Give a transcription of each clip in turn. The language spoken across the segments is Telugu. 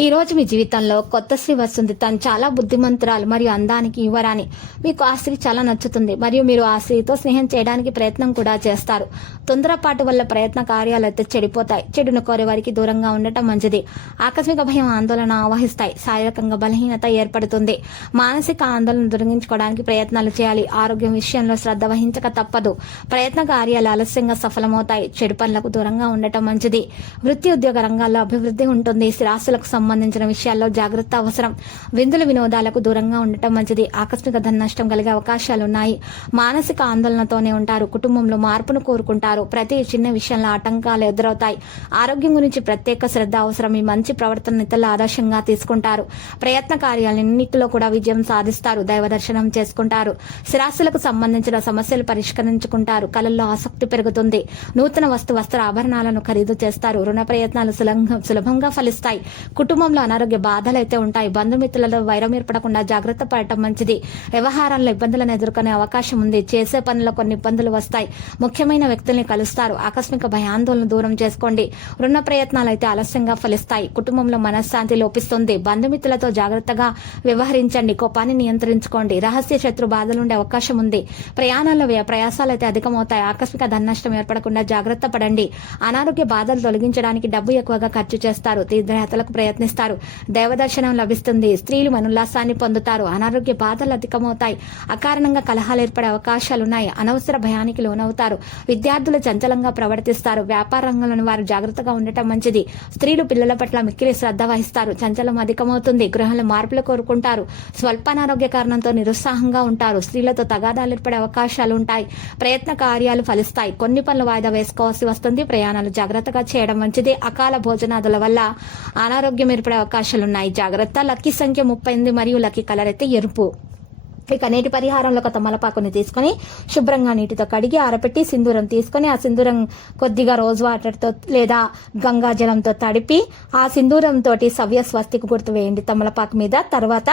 ఈ రోజు మీ జీవితంలో కొత్త స్త్రీ వస్తుంది. తను చాలా బుద్ధిమంతురాలు మరియు అందానికి యువరాని మీకు ఆ స్త్రీ చాలా నచ్చుతుంది మరియు మీరు ఆ స్త్రీతో స్నేహం చేయడానికి ప్రయత్నం కూడా చేస్తారు. తొందరపాటు వల్ల ప్రయత్న కార్యాలు అయితే చెడిపోతాయి. చెడును కోరే వారికి దూరంగా ఉండటం మంచిది. ఆకస్మిక భయం ఆందోళన ఆవహిస్తాయి. శారీరకంగా బలహీనత ఏర్పడుతుంది. మానసిక ఆందోళన దొరికించుకోవడానికి ప్రయత్నాలు చేయాలి. ఆరోగ్యం విషయంలో శ్రద్ధ వహించక తప్పదు. ప్రయత్న కార్యాలు ఆలస్యంగా సఫలమవుతాయి. చెడు పనులకు దూరంగా ఉండటం మంచిది. వృత్తి ఉద్యోగ రంగాల్లో అభివృద్ధి ఉంటుంది. స్థిరాస్తులకు సంబంధించిన విషయాల్లో జాగ్రత్త అవసరం. విందుల వినోదాలకు దూరంగా ఉండటం మంచిది. ఆకస్మిక ధన నష్టం కలిగే అవకాశాలున్నాయి మానసిక ఆందోళనతోనే ఉంటారు. కుటుంబంలో మార్పును కోరుకుంటారు. ప్రతి చిన్న విషయంలో ఆటంకాలు ఎదురవుతాయి. ఆరోగ్యం గురించి ప్రత్యేక శ్రద్ధ అవసరం. ఈ మంచి ప్రవర్తన ఇతరుల ఆదర్శంగా తీసుకుంటారు. ప్రయత్న కార్యాలన్నింటిలో కూడా విజయం సాధిస్తారు. దైవ దర్శనం చేసుకుంటారు. స్థిరాస్తులకు సంబంధించిన సమస్యలు పరిష్కరించుకుంటారు. కళల్లో ఆసక్తి పెరుగుతుంది. నూతన వస్తు వస్త్ర ఆభరణాలను ఖరీదు చేస్తారు. రుణ ప్రయత్నాలు సులభంగా ఫలిస్తాయి. కుటుంబంలో అనారోగ్య బాధలు అయితే ఉంటాయి. బంధుమిత్రులలో వైరం ఏర్పడకుండా జాగ్రత్త పడటం మంచిది. వ్యవహారాల్లో ఇబ్బందులను ఎదుర్కొనే అవకాశం ఉంది. చేసే పనుల్లో కొన్ని ఇబ్బందులు వస్తాయి. ముఖ్యమైన వ్యక్తుల్ని కలుస్తారు. ఆకస్మిక భయాందోళన దూరం చేసుకోండి. రుణ ప్రయత్నాలు అయితే ఆలస్యంగా ఫలిస్తాయి. కుటుంబంలో మనశ్శాంతి లోపిస్తుంది. బంధుమిత్రులతో జాగ్రత్తగా వ్యవహరించండి. కోపాన్ని నియంత్రించుకోండి. రహస్య శత్రు బాధలు ఉండే అవకాశం ఉంది. ప్రయాణాల్లో ప్రయాసాలు అయితే అధికమవుతాయి. ఆకస్మిక ధన నష్టం ఏర్పడకుండా జాగ్రత్త పడండి. అనారోగ్య బాధలు తొలగించడానికి డబ్బు ఎక్కువగా ఖర్చు చేస్తారు. తీర్థయాత్రలకు ప్రయత్నిస్తారు. దైవదర్శనం లభిస్తుంది. స్త్రీలు మనోల్లాసాన్ని పొందుతారు. అనారోగ్య బాధలు అధికమవుతాయి. అకారణంగా కలహాలు ఏర్పడే అవకాశాలున్నాయి. అనవసర భయానికి లోనవుతారు. విద్యార్థులు చంచలంగా ప్రవర్తిస్తారు. వ్యాపార రంగంలోని వారు జాగ్రత్తగా ఉండటం మంచిది. స్త్రీలు పిల్లల పట్ల మిక్కిలి శ్రద్ధ వహిస్తారు. చంచలం అధికమవుతుంది. గృహంలో మార్పులు కోరుకుంటారు. స్వల్ప అనారోగ్య కారణంతో నిరుత్సాహంగా ఉంటారు. స్త్రీలతో తగాదాలు ఏర్పడే అవకాశాలు ఉంటాయి. ప్రయత్న కార్యాలు ఫలిస్తాయి. కొన్ని పనులు వాయిదా వేసుకోవాల్సి వస్తుంది. ప్రయాణాలు జాగ్రత్తగా చేయడం మంచిది. అకాల భోజనాదుల వల్ల అనారోగ్యం ఏర్పడే అవకాశాలున్నాయి. జాగ్రత్త. లక్కీ సంఖ్య ముప్పై ఎనిమిది మరియు లక్కీ కలర్ అయితే ఎరుపు. ఇక నీటి పరిహారంలో ఒక తమలపాకుని తీసుకొని శుభ్రంగా నీటితో కడిగి ఆరబెట్టి సింధూరం తీసుకొని ఆ సింధూరం కొద్దిగా రోజ్ వాటర్తో లేదా గంగా జలంతో తడిపి ఆ సింధూరంతో సవ్య స్వస్తికి గుర్తు వేయండి. తమలపాకు మీద తర్వాత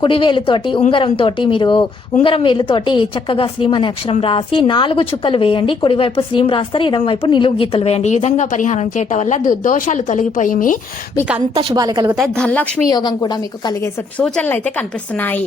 కుడివేలుతోటి కుడి ఉంగరం తోటి మీరు ఉంగరం వేలుతోటి చక్కగా శ్రీం అనే అక్షరం రాసి నాలుగు చుక్కలు వేయండి. కుడివైపు శ్రీం రాస్తారు ఇడం వైపు నిలువు గీతలు వేయండి. ఈ విధంగా పరిహారం చేయటం వల్ల దోషాలు తొలగిపోయి మీ మీకు అంత శుభాలు కలుగుతాయి. ధనలక్ష్మి యోగం కూడా మీకు కలిగే సూచనలు అయితే కనిపిస్తున్నాయి.